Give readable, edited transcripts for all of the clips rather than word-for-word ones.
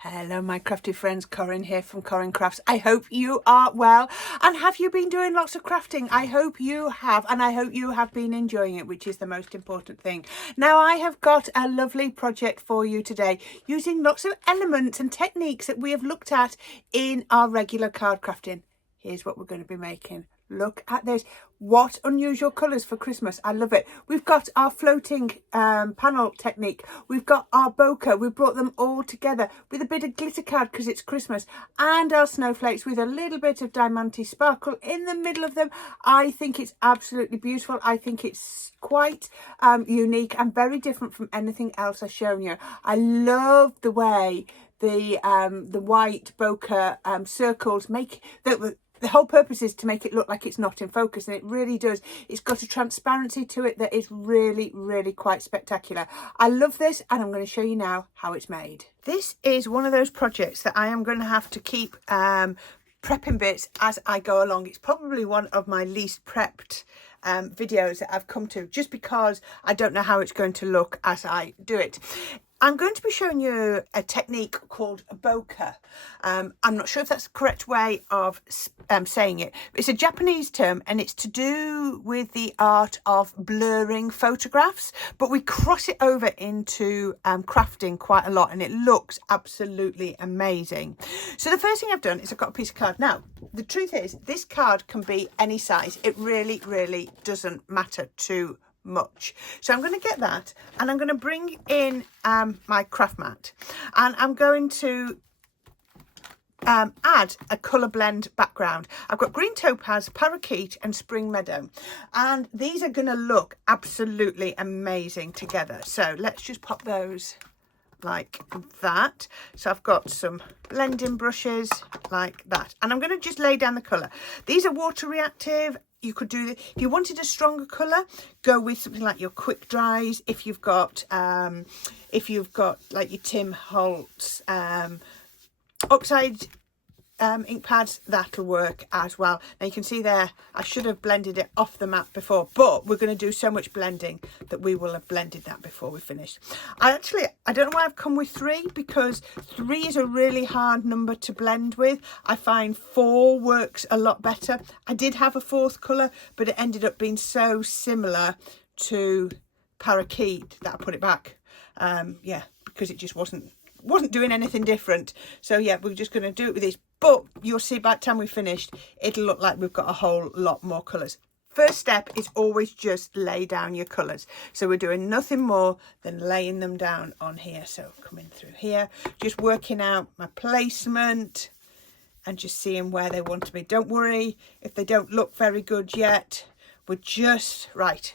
Hello my crafty friends, Corrine here from Corrine Crafts. I hope you are well, and have you been doing lots of crafting? I hope you have, and I hope you have been enjoying it, which is the most important thing. Now I have got a lovely project for you today using lots of elements and techniques that we have looked at in our regular card crafting. Here's what we're going to be making. Look at this. What unusual colours for Christmas. I love it. We've got our floating panel technique. We've got our bokeh. We've brought them all together with a bit of glitter card because it's Christmas. And our snowflakes with a little bit of diamante sparkle in the middle of them. I think it's absolutely beautiful. I think it's quite unique and very different from anything else I've shown you. I love the way the white bokeh circles make the whole purpose is to make it look like it's not in focus, and it really does. It's got a transparency to it that is really, really quite spectacular. I love this, and I'm going to show you now how it's made. This is one of those projects that I am going to have to keep prepping bits as I go along. It's probably one of my least prepped videos that I've come to, just because I don't know how it's going to look as I do it. I'm going to be showing you a technique called bokeh. I'm not sure if that's the correct way of saying it. It's a Japanese term, and it's to do with the art of blurring photographs, but we cross it over into crafting quite a lot, and it looks absolutely amazing. So the first thing I've done is I've got a piece of card. Now, the truth is, this card can be any size. It really, really doesn't matter too much. So I'm going to get that, and I'm going to bring in my craft mat, and I'm going to add a colour blend background. I've got green topaz, parakeet and spring meadow, and these are going to look absolutely amazing together. So let's just pop those like that. So I've got some blending brushes like that, and I'm going to just lay down the colour. These are water reactive. You could do this if you wanted a stronger colour. Go with something like your quick dries. If you've got like your Tim Holtz oxide ink pads, that'll work as well. Now you can see there, I should have blended it off the mat before, but we're going to do so much blending that we will have blended that before we finish. I don't know why I've come with 3, because 3 is a really hard number to blend with. I find 4 works a lot better. I did have a 4th colour, but it ended up being so similar to parakeet that I put it back. Yeah, because it just wasn't doing anything different. So yeah, we're just going to do it with this, but you'll see by the time we've finished, it'll look like we've got a whole lot more colours. First step is always just lay down your colours. So we're doing nothing more than laying them down on here. So coming through here, just working out my placement and just seeing where they want to be. Don't worry if they don't look very good yet. We're just right.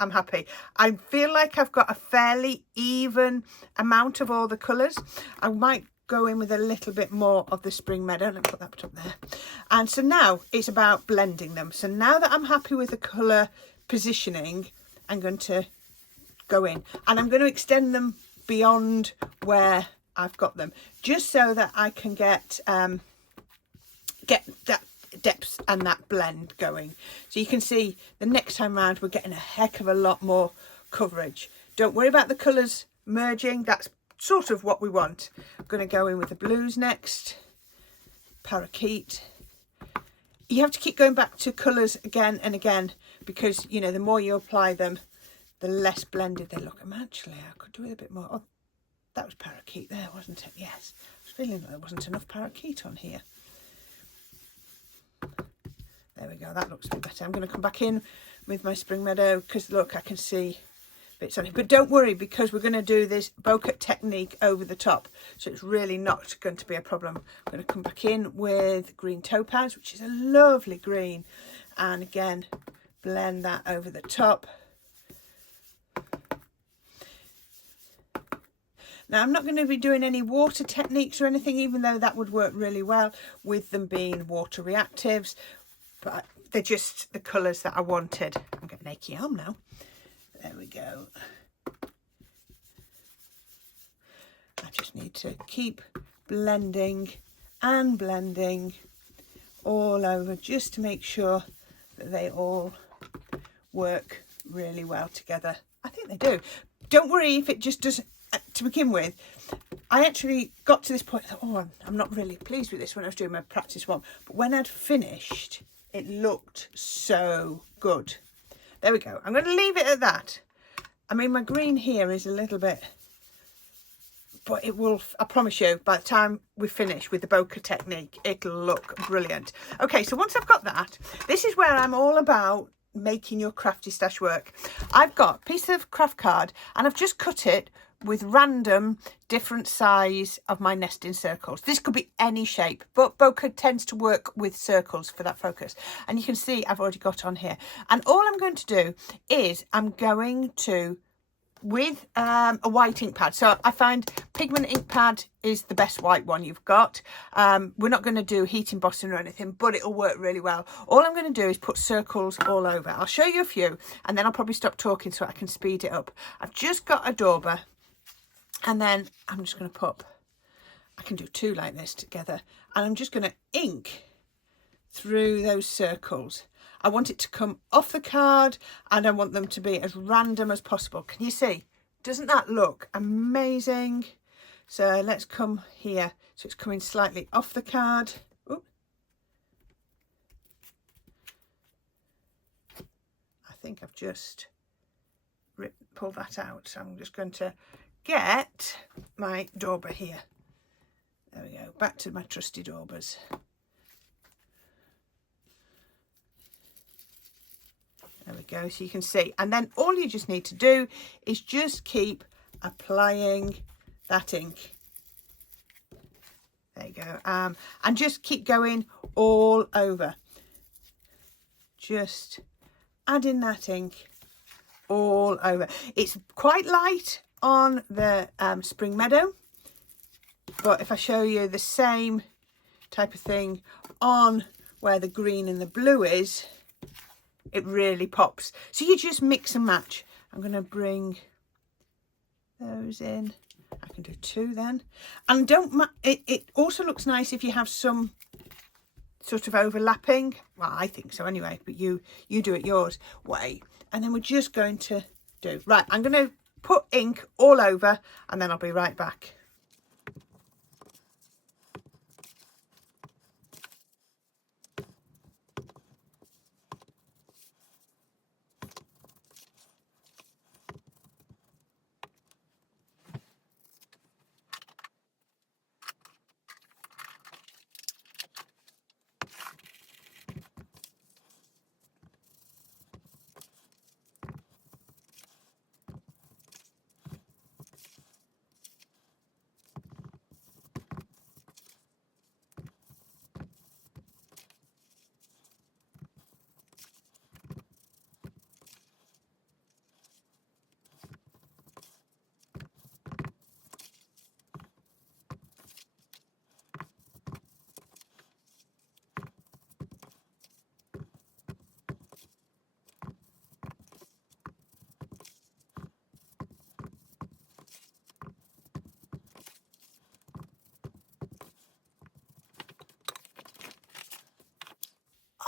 I'm happy. I feel like I've got a fairly even amount of all the colours. I might go in with a little bit more of the spring meadow. Let me put that up there. And so now it's about blending them. So now that I'm happy with the colour positioning, I'm going to go in, and I'm going to extend them beyond where I've got them, just so that I can get that depth and that blend going. So you can see the next time round we're getting a heck of a lot more coverage. Don't worry about the colours merging. That's sort of what we want. I'm going to go in with the blues next. Parakeet. You have to keep going back to colours again and again, because you know, the more you apply them, the less blended they look. Actually, I could do with a bit more. Oh, that was parakeet there, wasn't it? Yes. I was feeling like there wasn't enough parakeet on here. There we go, that looks a bit better. I'm going to come back in with my spring meadow, because look, I can see bits on it. But don't worry, because we're going to do this bokeh technique over the top, so it's really not going to be a problem. I'm going to come back in with green topaz, which is a lovely green, and again blend that over the top. Now I'm not going to be doing any water techniques or anything, even though that would work really well with them being water reactives, but they're just the colours that I wanted. I'm getting an achy arm now. There we go. I just need to keep blending and blending all over, just to make sure that they all work really well together. I think they do. Don't worry if it just doesn't to begin with, I actually got to this point, oh, I'm not really pleased with this when I was doing my practice one. But when I'd finished, it looked so good. There we go. I'm going to leave it at that. I mean, my green here is a little bit, but it will, I promise you, by the time we finish with the bokeh technique, it'll look brilliant. Okay, so once I've got that, this is where I'm all about making your crafty stash work. I've got a piece of craft card and I've just cut it with random different size of my nesting circles. This could be any shape, but bokeh tends to work with circles for that focus. And you can see I've already got on here. And all I'm going to do is I'm going to, with a white ink pad. So I find pigment ink pad is the best white one you've got. We're not going to do heat embossing or anything, but it'll work really well. All I'm going to do is put circles all over. I'll show you a few and then I'll probably stop talking so I can speed it up. I've just got a dauber. And then I'm just going to put, I can do two like this together. And I'm just going to ink through those circles. I want it to come off the card and I want them to be as random as possible. Can you see? Doesn't that look amazing? So let's come here. So it's coming slightly off the card. Ooh. I think I've just pulled that out. So I'm just going to get my dauber here. There we go, back to my trusty daubers. There we go, so you can see. And then all you just need to do is just keep applying that ink. There you go. And just keep going all over. Just adding that ink all over. It's quite light on the spring meadow, but if I show you the same type of thing on where the green and the blue is, it really pops. So you just mix and match. I'm going to bring those in. I can do two then, and it also looks nice if you have some sort of overlapping. Well, I think so anyway, but you do it yours way. And then we're just going to do, right, I'm going to put ink all over and then I'll be right back.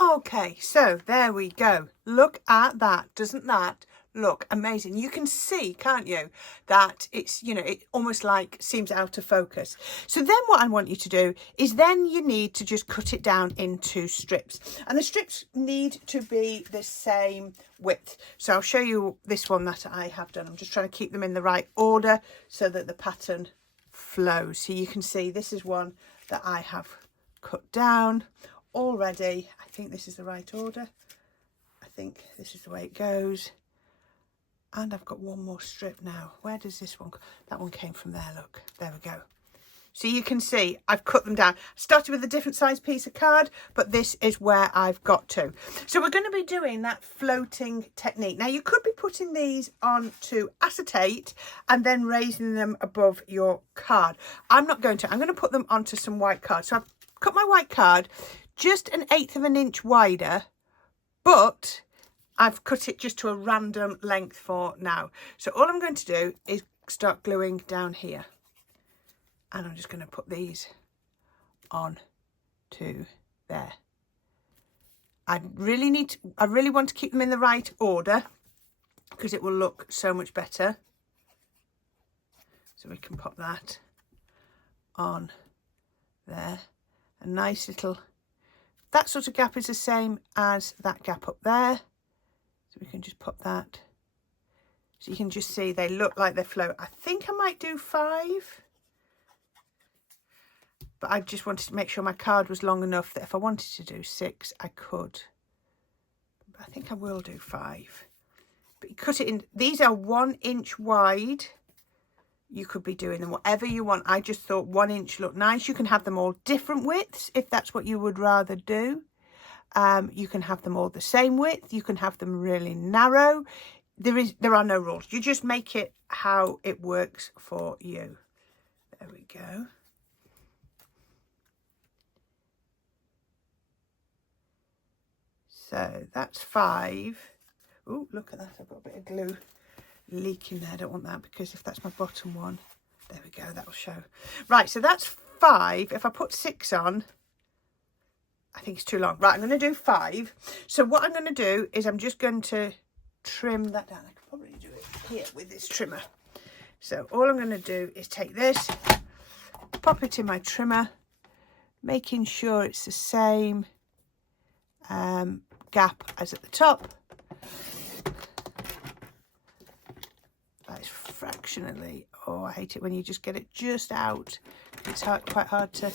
Okay, so there we go. Look at that. Doesn't that look amazing? You can see, can't you, that it's, you know, it almost like seems out of focus. So then what I want you to do is then you need to just cut it down into strips. And the strips need to be the same width. So I'll show you this one that I have done. I'm just trying to keep them in the right order so that the pattern flows. So you can see this is one that I have cut down already. I think this is the right order. I think this is the way it goes. And I've got one more strip now. Where does this one go? That one came from there, look. There we go. So you can see I've cut them down. Started with a different size piece of card, but this is where I've got to. So we're going to be doing that floating technique. Now you could be putting these onto acetate and then raising them above your card. I'm not going to. I'm going to put them onto some white card. So I've cut my white card just 1/8 of an inch wider, but I've cut it just to a random length for now. So all I'm going to do is start gluing down here. And I'm just going to put these on to there. I really want to keep them in the right order because it will look so much better. So we can pop that on there. A nice little, that sort of gap is the same as that gap up there. So we can just pop that. So you can just see they look like they float. I think I might do 5. But I just wanted to make sure my card was long enough that if I wanted to do 6, I could. But I think I will do 5. But you cut it in, these are 1 inch wide. You could be doing them whatever you want. I just thought 1 inch looked nice. You can have them all different widths if that's what you would rather do. You can have them all the same width. You can have them really narrow. There are no rules. You just make it how it works for you. There we go. So that's 5. Oh, look at that. I've got a bit of glue leaking there. I don't want that, because if that's my bottom one, there we go, that'll show. Right, so that's 5. If I put 6 on, I think it's too long. Right, I'm going to do 5. So what I'm going to do is I'm just going to trim that down. I could probably do it here with this trimmer. So all I'm going to do is take this, pop it in my trimmer, making sure it's the same gap as at the top. That is fractionally. Oh, I hate it when you just get it just out. It's quite hard to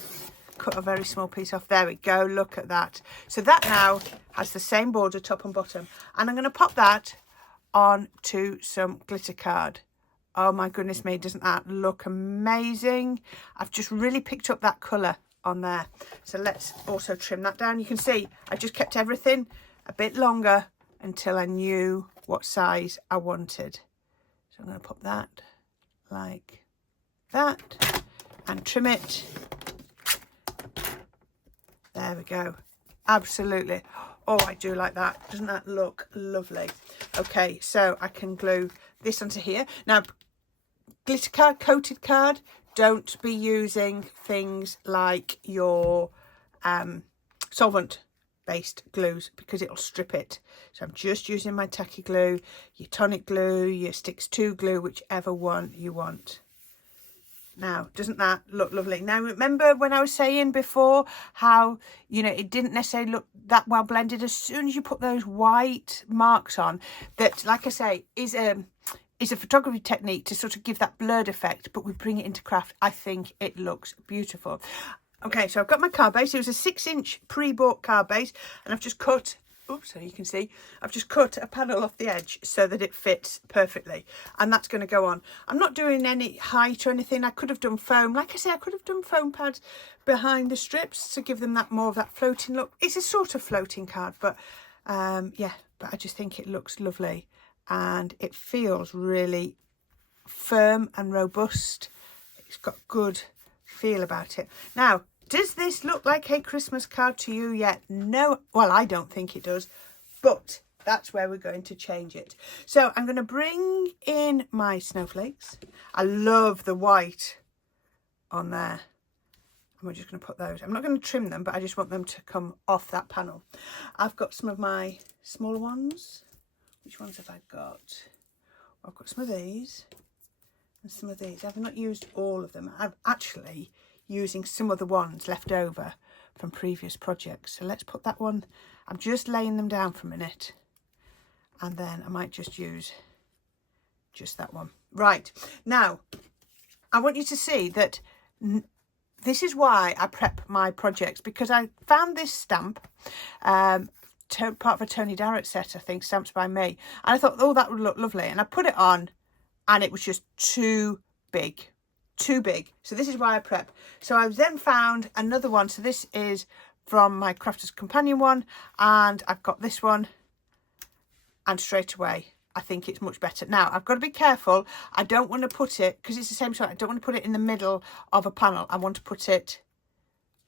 cut a very small piece off. There we go. Look at that. So that now has the same border, top and bottom. And I'm going to pop that onto some glitter card. Oh my goodness me, doesn't that look amazing? I've just really picked up that colour on there. So let's also trim that down. You can see I just kept everything a bit longer until I knew what size I wanted. So I'm going to pop that like that and trim it. There we go. Absolutely. Oh, I do like that. Doesn't that look lovely? Okay, so I can glue this onto here. Now, glitter card, coated card, don't be using things like your solvent based glues, because it'll strip it. So I'm just using my tacky glue, your tonic glue, your sticks 2 glue, whichever one you want. Now, doesn't that look lovely? Now, remember when I was saying before how, you know, it didn't necessarily look that well blended. As soon as you put those white marks on, that, like I say, is a photography technique to sort of give that blurred effect, but we bring it into craft. I think it looks beautiful. Okay, so I've got my card base. It was a 6-inch pre-bought card base, and I've just cut, oops, so you can see, I've just cut a panel off the edge so that it fits perfectly, and that's going to go on. I'm not doing any height or anything. I could have done foam. Like I say, I could have done foam pads behind the strips to give them that more of that floating look. It's a sort of floating card, but yeah, but I just think it looks lovely, and it feels really firm and robust. It's got good feel about it. Now, does this look like a Christmas card to you yet? No, well, I don't think it does, but that's where we're going to change it. So I'm going to bring in my snowflakes. I love the white on there. And we're just going to put those. I'm not going to trim them, but I just want them to come off that panel. I've got some of my smaller ones. Which ones have I got? Well, I've got some of these and some of these. I've not used all of them. I'm actually using some of the ones left over from previous projects. So let's put that one. I'm just laying them down for a minute, and then I might just use just that one. Right, now I want you to see that this is why I prep my projects, because I found this stamp, part of a Tony Darrett set, I think, Stamps by Me, and I thought, oh, that would look lovely, and I put it on and it was just too big. So this is why I prep. So I've then found another one. So this is from my Crafter's Companion one, and I've got this one, and straight away I think it's much better. Now I've got to be careful. I don't want to put it, because it's the same sort, I don't want to put it in the middle of a panel. I want to put it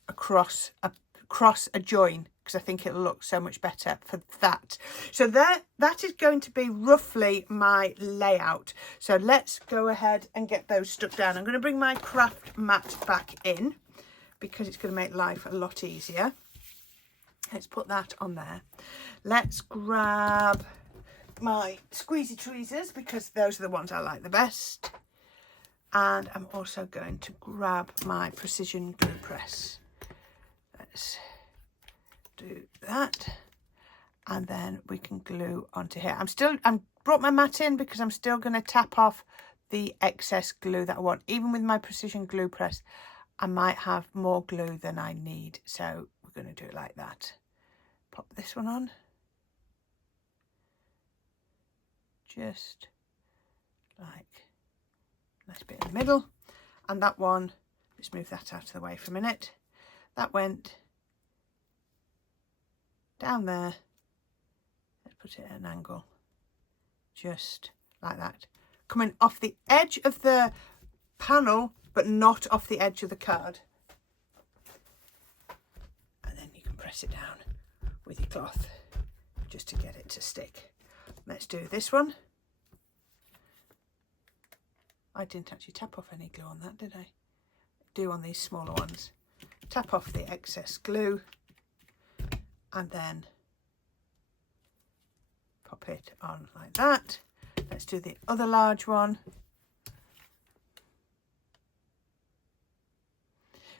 across a join, because I think it'll look so much better for that. So that is going to be roughly my layout. So let's go ahead and get those stuck down. I'm going to bring my craft mat back in, because it's going to make life a lot easier. Let's put that on there. Let's grab my squeezy tweezers, because those are the ones I like the best. And I'm also going to grab my precision glue press. Let's do that. And then we can glue onto here. I'm brought my mat in because I'm still going to tap off the excess glue that I want. Even with my precision glue press, I might have more glue than I need. So we're going to do it like that. Pop this one on. Just like a nice bit in the middle. And that one, let's move that out of the way for a minute. That went down there. Let's put it at an angle. Just like that. Coming off the edge of the panel, but not off the edge of the card. And then you can press it down with your cloth just to get it to stick. Let's do this one. I didn't actually tap off any glue on that, did I? Do on these smaller ones. Tap off the excess glue and then pop it on like that. Let's do the other large one.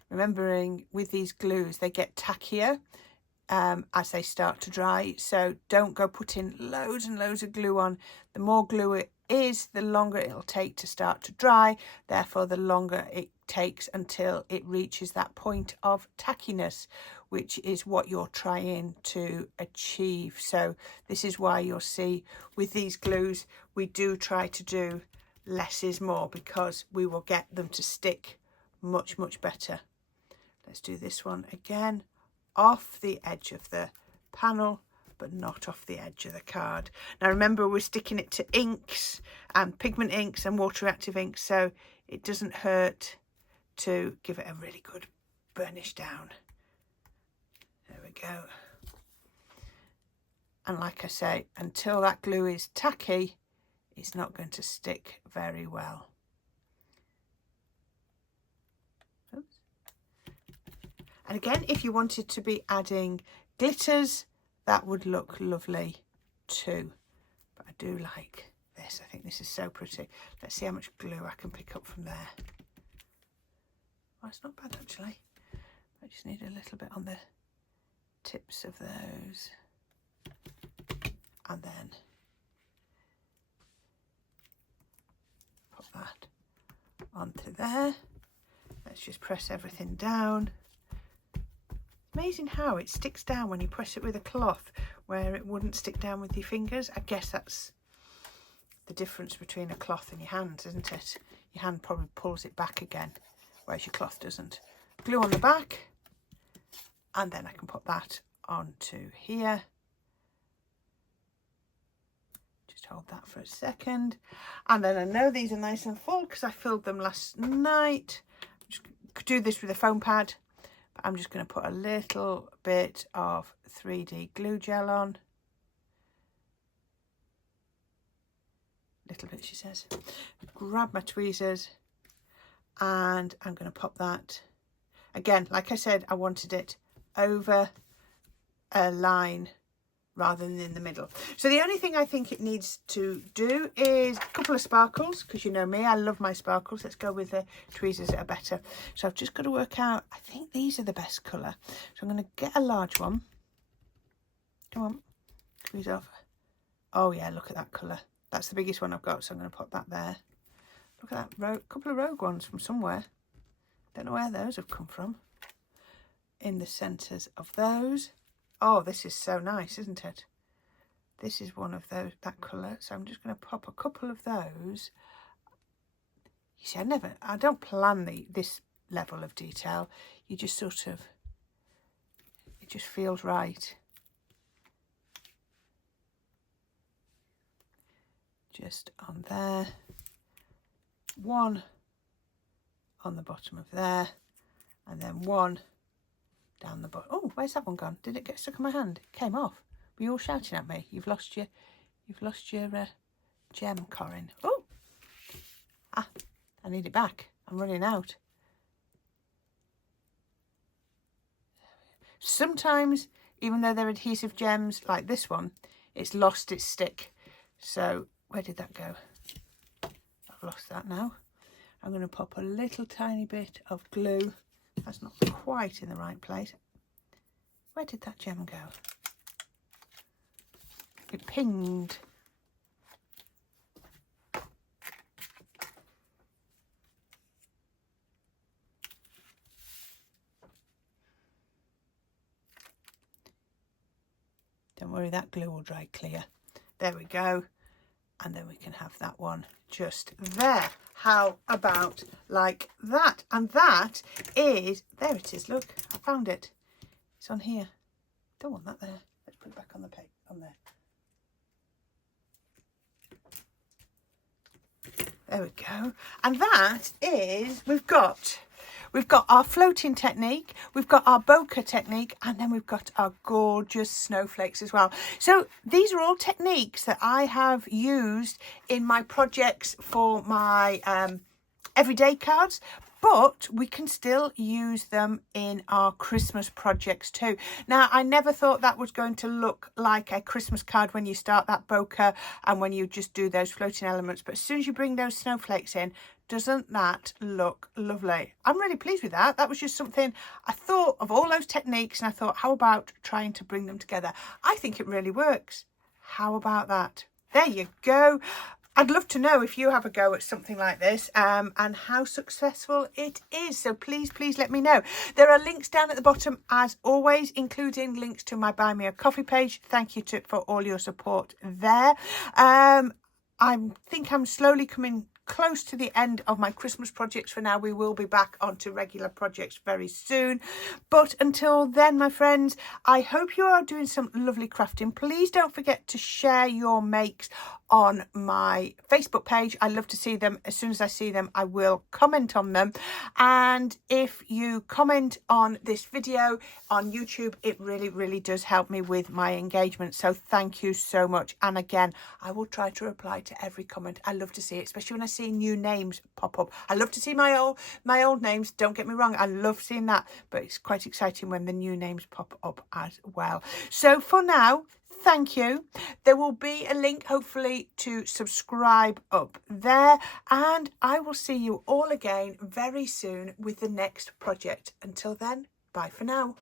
Remembering with these glues, they get tackier as they start to dry. So don't go putting loads and loads of glue on. The more glue it is, the longer it'll take to start to dry. Therefore, the longer it takes until it reaches that point of tackiness, which is what you're trying to achieve. So this is why you'll see with these glues, we do try to do less is more, because we will get them to stick much, much better. Let's do this one again, off the edge of the panel, but not off the edge of the card. Now remember, we're sticking it to inks and pigment inks and water reactive inks, so it doesn't hurt to give it a really good burnish down. There we go. And like I say, until that glue is tacky, it's not going to stick very well. Oops. And again, if you wanted to be adding glitters, that would look lovely too. But I do like this. I think this is so pretty. Let's see how much glue I can pick up from there. Oh, it's not bad actually. I just need a little bit on the tips of those. And then put that onto there. Let's just press everything down. Amazing how it sticks down when you press it with a cloth, where it wouldn't stick down with your fingers. I guess that's the difference between a cloth and your hands, isn't it? Your hand probably pulls it back again, whereas your cloth doesn't. Glue on the back, and then I can put that onto here. Just hold that for a second. And then I know these are nice and full because I filled them last night. Just do this with a foam pad. I'm just going to put a little bit of 3D glue gel on. Little bit, she says. Grab my tweezers and I'm going to pop that. Again, like I said, I wanted it over a line rather than in the middle. So the only thing I think it needs to do is a couple of sparkles, because you know me, I love my sparkles. Let's go with the tweezers that are better. So I've just got to work out, I think these are the best colour. So I'm going to get a large one. Come on, tweeze off. Oh yeah, look at that colour. That's the biggest one I've got, so I'm going to put that there. Look at that, couple of rogue ones from somewhere. Don't know where those have come from. In the centres of those. Oh, this is so nice, isn't it? This is one of those, that colour. So I'm just going to pop a couple of those. You see, I don't plan this level of detail. You just sort of, it just feels right. Just on there. One on the bottom of there. And then one down the bottom. Oh, where's that one gone? Did it get stuck in my hand? It came off. Were you all shouting at me? You've lost your gem, Corrine. Oh, I need it back. I'm running out. Sometimes, even though they're adhesive gems like this one, it's lost its stick. So where did that go? I've lost that now. I'm going to pop a little tiny bit of glue. That's not quite in the right place. Where did that gem go? It pinged. Don't worry, that glue will dry clear. There we go. And then we can have that one just there. How about like that? And that is, there it is, look, I found it. It's on here. Don't want that there. Let's put it back on the plate, on there. There we go. And that is, we've got our floating technique, we've got our bokeh technique, and then we've got our gorgeous snowflakes as well. So these are all techniques that I have used in my projects for my everyday cards, but we can still use them in our Christmas projects too. Now, I never thought that was going to look like a Christmas card when you start that bokeh and when you just do those floating elements, but as soon as you bring those snowflakes in, doesn't that look lovely? I'm really pleased with that. That was just something I thought of, all those techniques, and I thought, how about trying to bring them together? I think it really works. How about that? There you go. I'd love to know if you have a go at something like this and how successful it is. So please, please let me know. There are links down at the bottom, as always, including links to my Buy Me a Coffee page. Thank you for all your support there. I think I'm slowly coming close to the end of my Christmas projects for now. We will be back onto regular projects very soon, but until then, my friends, I hope you are doing some lovely crafting. Please don't forget to share your makes on my Facebook page. I love to see them. As soon as I see them, I will comment on them, and if you comment on this video on YouTube, it really does help me with my engagement, so thank you so much. And again, I will try to reply to every comment. I love to see it, especially when I see new names pop up. I love to see my old names, don't get me wrong, I love seeing that, but it's quite exciting when the new names pop up as well. So for now, thank you. There will be a link hopefully to subscribe up there, and I will see you all again very soon with the next project. Until then, bye for now.